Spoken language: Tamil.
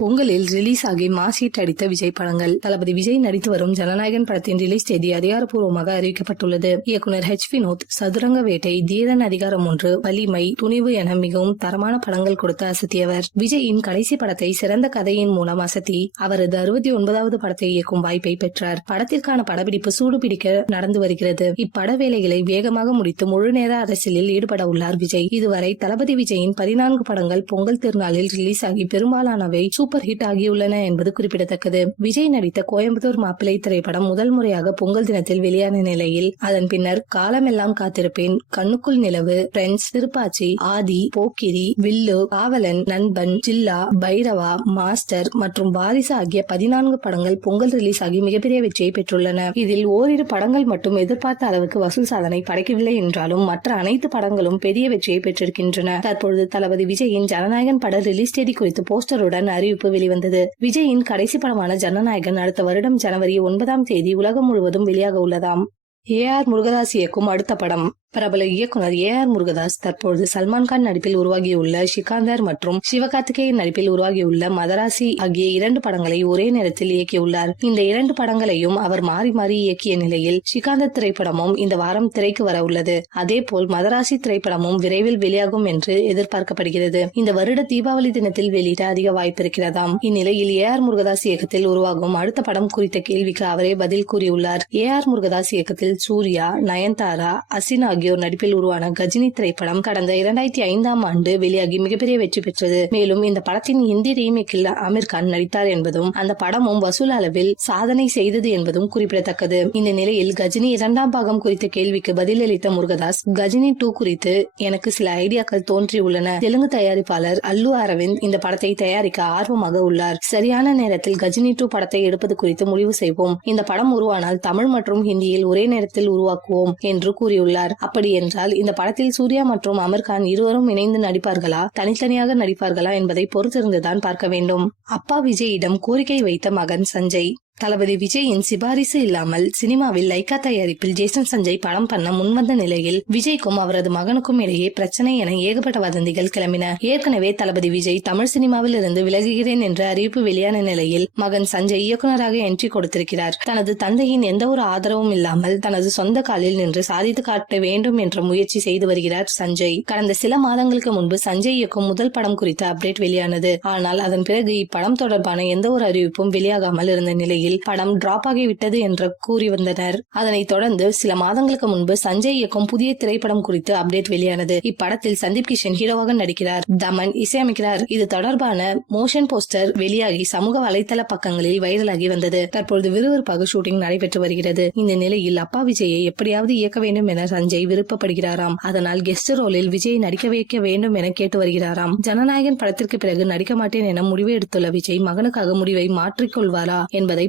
பொங்கலில் ரிலீஸ் ஆகி மாசீட் அடித்த விஜய் படங்கள். தளபதி விஜய் நடித்து வரும் ஜனநாயகன் படத்தின் ரிலீஸ் தேதி அதிகாரப்பூர்வமாக அறிவிக்கப்பட்டுள்ளது. இயக்குனர் ஹெச் வினோத் சதுரங்க வேட்டை தீரன் அதிகாரம் ஒன்று வலிமை துணிவு என மிகவும் தரமான படங்கள் கொடுத்து அசத்தியவர். விஜயின் கடைசி படத்தை சிறந்த கதையின் மூலம் அசத்தி அவரது அறுபத்தி ஒன்பதாவது படத்தை இயக்கும் வாய்ப்பை பெற்றார். படத்திற்கான படப்பிடிப்பு சூடுபிடிக்க நடந்து வருகிறது. இப்பட வேலைகளை வேகமாக முடித்து முழு நேர அரசியலில் ஈடுபட உள்ளார் விஜய். இதுவரை தளபதி விஜயின் பதினான்கு படங்கள் பொங்கல் திருநாளில் ரிலீஸ் ஆகி பெரும்பாலானவை சூப்பர் ஹிட் ஆகியுள்ளன என்பது குறிப்பிடத்தக்கது. விஜய் நடித்த கோயம்புத்தூர் மாப்பிள்ளை திரைப்படம் முதல் முறையாக பொங்கல் தினத்தில் வெளியான நிலையில் அதன் பின்னர் காலமெல்லாம் காத்திருப்பேன். கண்ணுக்குள் நிலவு பிரெண்ட்ஸ் திருப்பாச்சி ஆதி போக்கிரி வில்லு காவலன் நண்பன் ஜில்லா பைரவா மாஸ்டர் மற்றும் வாரிசு ஆகிய பதினான்கு படங்கள் பொங்கல் ரிலீஸ் ஆகி மிகப்பெரிய வெற்றியை பெற்றுள்ளன. இதில் ஓரிரு படங்கள் மட்டும் எதிர்பார்த்த அளவுக்கு வசூல் சாதனை படைக்கவில்லை என்றாலும் மற்ற அனைத்து படங்களும் பெரிய வெற்றியை பெற்றிருக்கின்றன. தற்பொழுது தளபதி விஜயின் ஜனநாயகன் பட ரிலீஸ் தேதி குறித்து போஸ்டருடன் அறிவிப்பு வெளிவந்தது. விஜயின் கடைசி படமான ஜனநாயகன் அடுத்த வருடம் ஜனவரி ஒன்பதாம் தேதி உலகம் முழுவதும் வெளியாக உள்ளதாம். ஏ ஆர் முருகதாஸ் இயக்கும் அடுத்த படம். பிரபல இயக்குனர் ஏ ஆர் முருகதாஸ் தற்பொழுது சல்மான் கான் நடிப்பில் உருவாகியுள்ள ஷிகாந்தர் மற்றும் சிவகார்த்திகேயன் நடிப்பில் உருவாகியுள்ள மதராசி ஆகிய இரண்டு படங்களை ஒரே நேரத்தில் இயக்கியுள்ளார். இந்த இரண்டு படங்களையும் அவர் மாறி மாறி இயக்கிய நிலையில் ஷிகாந்தர் திரைப்படமும் இந்த வாரம் திரைக்கு வர உள்ளது. அதேபோல் மதராசி திரைப்படமும் விரைவில் வெளியாகும் என்று எதிர்பார்க்கப்படுகிறது. இந்த வருட தீபாவளி தினத்தில் வெளியிட அதிக வாய்ப்பு இருக்கிறதாம். இந்நிலையில் ஏ ஆர் முருகதாஸ் இயக்கத்தில் உருவாகும் அடுத்த படம் குறித்த கேள்விக்கு அவரே பதில் கூறியுள்ளார். ஏ ஆர் முருகதாஸ் இயக்கத்தில் சூர்யா நயன்தாரா அசின் ஆகியோர் நடிப்பில் உருவான கஜினி திரைப்படம் கடந்த இரண்டாயிரத்தி ஐந்தாம் ஆண்டு வெளியாகி மிகப்பெரிய வெற்றி பெற்றது. மேலும் இந்த படத்தின் இந்தி ரீமேக்கில் அமீர் கான் நடித்தார் என்பதும் அந்த படமும் வசூல் அளவில் சாதனை செய்தது என்பதும் குறிப்பிடத்தக்கது. இந்த நிலையில் கஜினி இரண்டாம் பாகம் குறித்த கேள்விக்கு பதிலளித்த முருகதாஸ் கஜினி டூ குறித்து எனக்கு சில ஐடியாக்கள் தோன்றியுள்ளன. தெலுங்கு தயாரிப்பாளர் அல்லு அரவிந்த் இந்த படத்தை தயாரிக்க ஆர்வமாக உள்ளார். சரியான நேரத்தில் கஜினி டூ படத்தை எடுப்பது குறித்து முடிவு செய்வோம். இந்த படம் உருவானால் தமிழ் மற்றும் ஹிந்தியில் ஒரே நேரத்தில் உருவாக்குவோம் என்று கூறியுள்ளார். அப்படி என்றால் இந்த படத்தில் சூர்யா மற்றும் அமீர் கான் இருவரும் இணைந்து நடிப்பார்களா? தனித்தனியாக நடிப்பார்களா என்பதை பொறுத்திருந்துதான் பார்க்க வேண்டும். அப்பா விஜயிடம் கோரிக்கை வைத்த மகன் சஞ்சய். தளபதி விஜயின் சிபாரிசு இல்லாமல் சினிமாவில் லைகா தயாரிப்பில் ஜேசன் சஞ்சய் படம் பண்ண முன்வந்த நிலையில் விஜய்க்கும் அவரது மகனுக்கும் இடையே பிரச்சனை என ஏகப்பட்ட வதந்திகள் கிளம்பின. ஏற்கனவே தளபதி விஜய் தமிழ் சினிமாவில் இருந்து விலகுகிறேன் என்ற அறிவிப்பு வெளியான நிலையில் மகன் சஞ்சய் இயக்குநராக என்ட்ரி கொடுத்திருக்கிறார். தனது தந்தையின் எந்த ஒரு ஆதரவும் இல்லாமல் தனது சொந்த காலில் நின்று சாதித்து காட்ட வேண்டும் என்ற முயற்சி செய்து வருகிறார் சஞ்சய். கடந்த சில மாதங்களுக்கு முன்பு சஞ்சய் இயக்கும் முதல் படம் குறித்த அப்டேட் வெளியானது. ஆனால் அதன் பிறகு இப்படம் தொடர்பான எந்த ஒரு அறிவிப்பும் வெளியாகாமல் இருந்த நிலையில் நிலையில் படம் டிராப் ஆகிவிட்டது என்று கூறி வந்தனர். அதனைத் தொடர்ந்து சில மாதங்களுக்கு முன்பு சஞ்சய் இயக்கும் புதிய திரைப்படம் குறித்து அப்டேட் வெளியானது. இப்படத்தில் சந்தீப் கிஷன் ஹீரோவாக நடிக்கிறார். தமன் இசையமைக்கிறார். இது தொடர்பான மோஷன் போஸ்டர் வெளியாகி சமூக வலைதள பக்கங்களில் வைரலாகி வந்தது. தற்பொழுது விறுவிறுப்பாக ஷூட்டிங் நடைபெற்று வருகிறது. இந்த நிலையில் அப்பா விஜயை எப்படியாவது இயக்க வேண்டும் என சஞ்சய் விருப்பப்படுகிறாராம். அதனால் கெஸ்ட் ரோலில் விஜய் நடிக்க வைக்க வேண்டும் என கேட்டு வருகிறாராம். ஜனநாயகன் படத்திற்கு பிறகு நடிக்க மாட்டேன் என முடிவு எடுத்துள்ள விஜய் மகனுக்காக முடிவை மாற்றிக்கொள்வாரா என்பதை